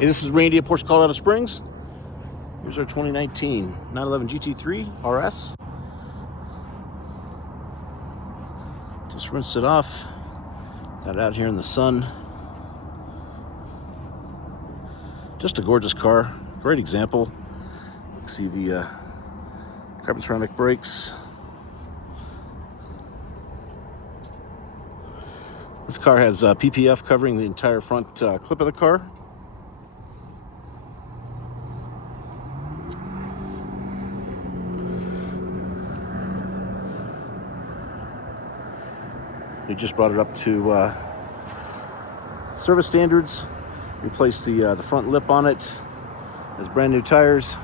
Hey, this is Randy at Porsche Colorado Springs. Here's our 2019 911 GT3 RS. Just rinsed it off. Got it out here in the sun. Just a gorgeous car. Great example. You can see the carbon ceramic brakes. This car has PPF covering the entire front clip of the car. We just brought it up to service standards. Replaced the front lip on it. Has brand new tires.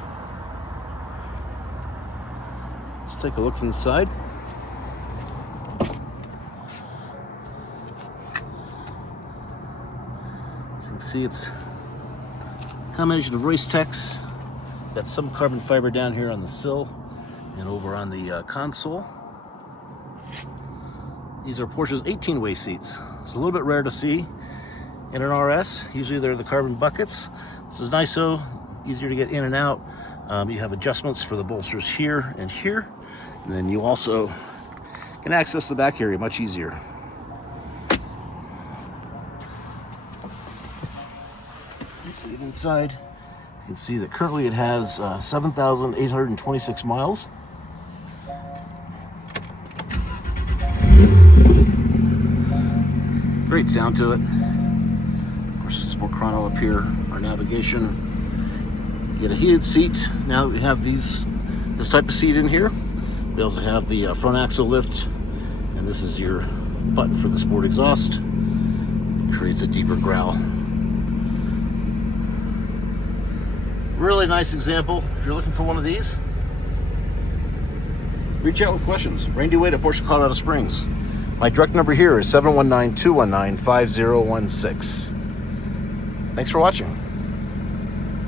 Let's take a look inside. As you can see, it's a combination of race techs. Got some carbon fiber down here on the sill and over on the console. These are Porsche's 18-way seats. It's a little bit rare to see in an RS. Usually they're the carbon buckets. This is nice though, easier to get in and out. You have adjustments for the bolsters here and here. And then you also can access the back area much easier. So inside, you can see that currently it has 7,826 miles. Great sound to it. Of course, Sport Chrono up here, our navigation. You get a heated seat. Now that we have this type of seat in here, we also have the front axle lift, and this is your button for the sport exhaust. It creates a deeper growl. Really nice example. If you're looking for one of these, reach out with questions. Randy Wade at Porsche Colorado Springs. My direct number here is 719-219-5016. Thanks for watching.